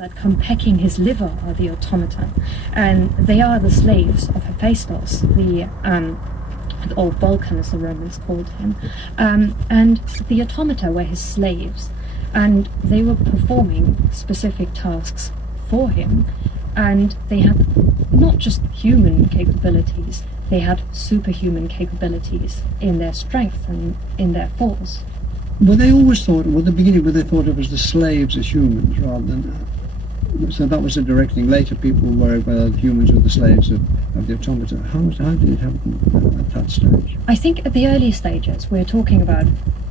that come pecking his liver are the automata, and they are the slaves of Hephaestus, or Vulcan as the Romans called him, and the automata were his slaves, and they were performing specific tasks for him, and they had not just human capabilities, they had superhuman capabilities in their strength and in their force. Were they always thought, at the beginning, were they thought of as the slaves as humans rather than... so that was the direct thing. Later people were whether humans were the slaves of the automata. How did it happen at that stage? I think at the early stages we're talking about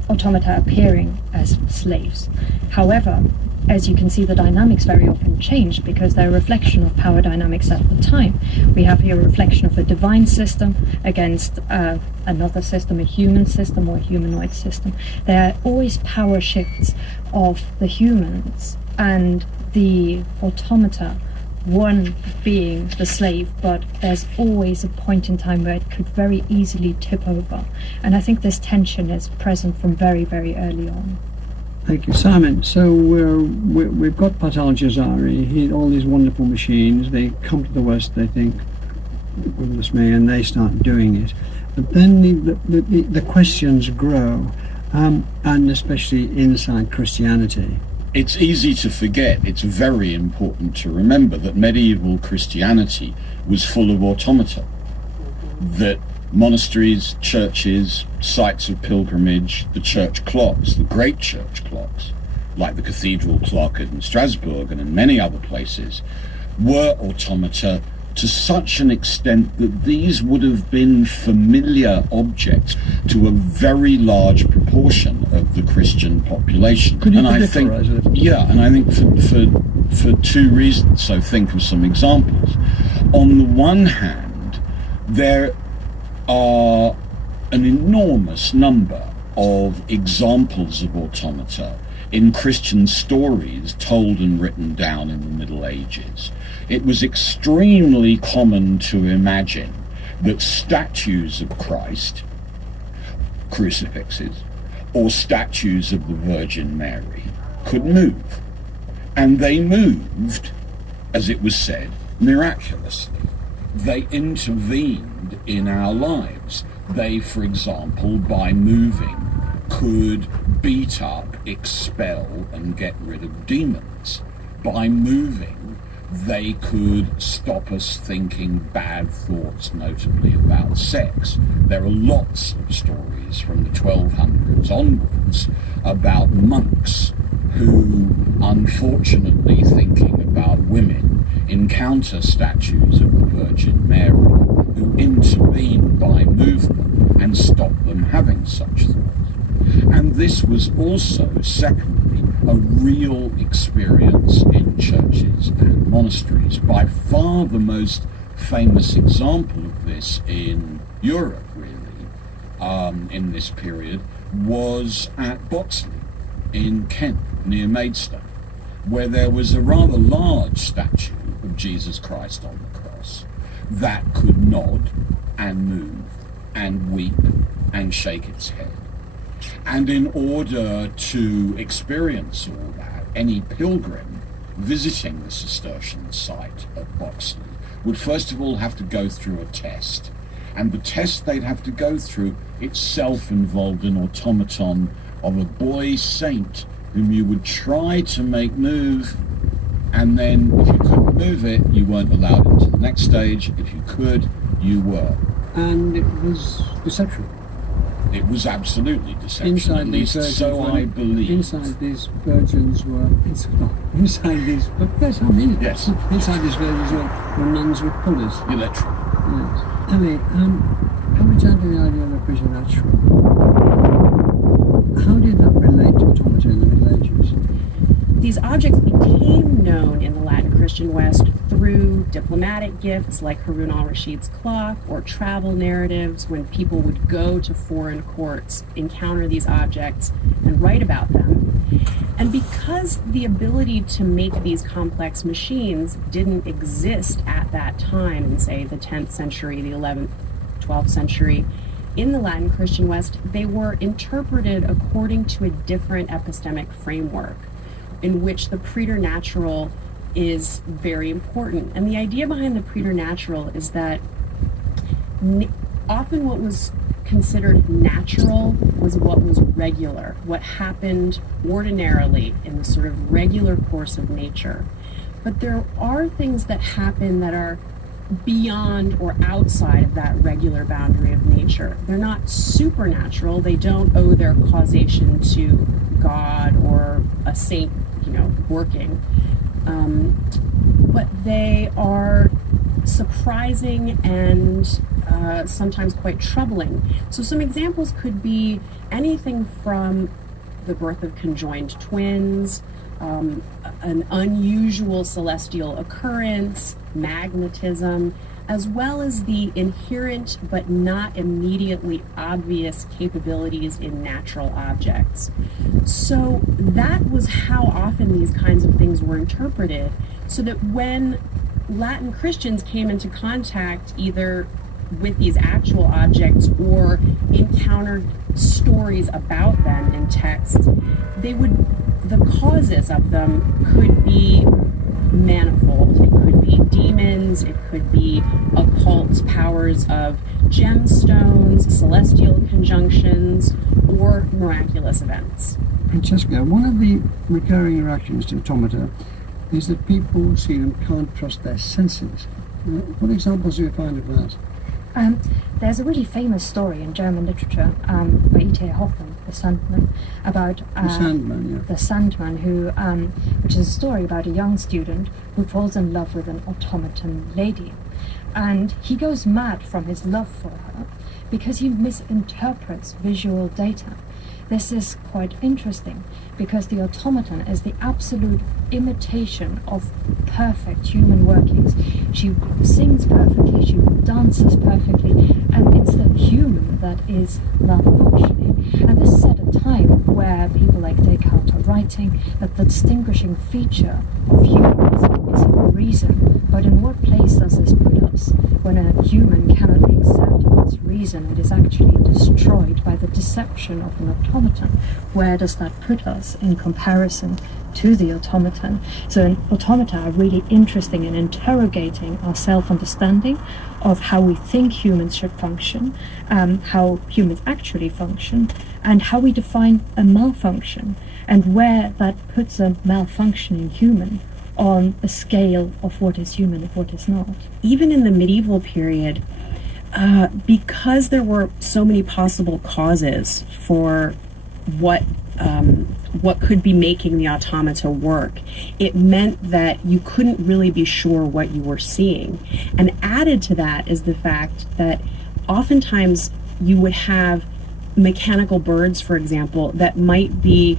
automata appearing as slaves. However, as you can see, the dynamics very often change because they're a reflection of power dynamics at the time. We have here a reflection of a divine system against another system, a human system or a humanoid system. There are always power shifts of the humans and the automata, one being the slave, but there's always a point in time where it could very easily tip over. And I think this tension is present from very, very early on. Thank you, Simon. So we've got Patal Jazari, all these wonderful machines. They come to the West, they think, goodness me, and they start doing it. But then the questions grow, and especially inside Christianity. It's easy to forget, it's very important to remember that medieval Christianity was full of automata, that monasteries, churches, sites of pilgrimage, the church clocks, the great church clocks, like the cathedral clock in Strasbourg and in many other places, were automata to such an extent that these would have been familiar objects to a very large proportion of the Christian population. Could you I think, and I think for two reasons. So think of some examples. On the one hand, there are an enormous number of examples of automata in Christian stories told and written down in the Middle Ages. It was extremely common to imagine that statues of Christ, crucifixes, or statues of the Virgin Mary could move. And they moved, as it was said, miraculously. They intervened in our lives. They, for example, by moving, could beat up, expel, and get rid of demons. By moving, they could stop us thinking bad thoughts, notably about sex. There are lots of stories from the 1200s onwards about monks who, unfortunately thinking about women, encounter statues of the Virgin Mary, who intervene by movement and stop them having such thoughts. And this was also, secondly, a real experience in churches and monasteries. By far the most famous example of this in Europe, really, in this period, was at Boxley in Kent, near Maidstone, where there was a rather large statue of Jesus Christ on the cross that could nod and move and weep and shake its head. And in order to experience all that, any pilgrim visiting the Cistercian site at Boxley would first of all have to go through a test. And the test they'd have to go through itself involved an automaton of a boy saint whom you would try to make move, and then if you couldn't move it, you weren't allowed into the next stage. If you could, you were. And it was deception. It was absolutely deception, at least so I believe. Inside these virgins were... Inside these... But that's how many... Yes. Inside these virgins were nuns with pullers. Literally. Yes. Ellie, come return to the idea of the preternatural. How did that relate to automata in the Middle Ages? These objects became known in the Latin Christian West through diplomatic gifts like Harun al-Rashid's clock, or travel narratives when people would go to foreign courts, encounter these objects, and write about them. And because the ability to make these complex machines didn't exist at that time in, say, the 10th century, the 11th, 12th century, in the Latin Christian West, they were interpreted according to a different epistemic framework, in which the preternatural is very important. And the idea behind the preternatural is that often what was considered natural was what was regular, what happened ordinarily in the sort of regular course of nature. But there are things that happen that are beyond or outside of that regular boundary of nature. They're not supernatural. They don't owe their causation to God or a saint, working. But they are surprising and sometimes quite troubling. So some examples could be anything from the birth of conjoined twins, an unusual celestial occurrence, magnetism, as well as the inherent but not immediately obvious capabilities in natural objects. So that was how often these kinds of things were interpreted, so that when Latin Christians came into contact either with these actual objects or encountered stories about them in texts, the causes of them could be manifold. It could be demons, it could be occult powers of gemstones, celestial conjunctions, or miraculous events. Francesca, one of the recurring reactions to automata is that people who see them can't trust their senses. What examples do you find of that? There's a really famous story in German literature by E.T.A. Hoffmann, The Sandman, about The Sandman, who, which is a story about a young student who falls in love with an automaton lady, and he goes mad from his love for her because he misinterprets visual data. This is quite interesting because the automaton is the absolute imitation of perfect human workings. She sings perfectly, she dances perfectly, and it's the human that is malfunctioning. And this is at a time where people like Descartes are writing that the distinguishing feature of humans is reason. But in what place does this put us when a human cannot exert its reason and is actually destroyed by the deception of an automaton? Where does that put us in comparison to the automaton? So an automata are really interesting in interrogating our self-understanding of how we think humans should function, how humans actually function, and how we define a malfunction, and where that puts a malfunctioning human on a scale of what is human and what is not. Even in the medieval period, because there were so many possible causes for what could be making the automata work, it meant that you couldn't really be sure what you were seeing. And added to that is the fact that oftentimes you would have mechanical birds, for example, that might be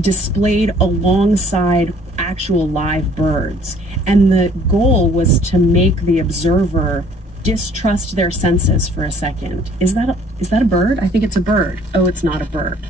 displayed alongside actual live birds. And the goal was to make the observer distrust their senses for a second. Is that a bird? I think it's a bird. Oh, it's not a bird.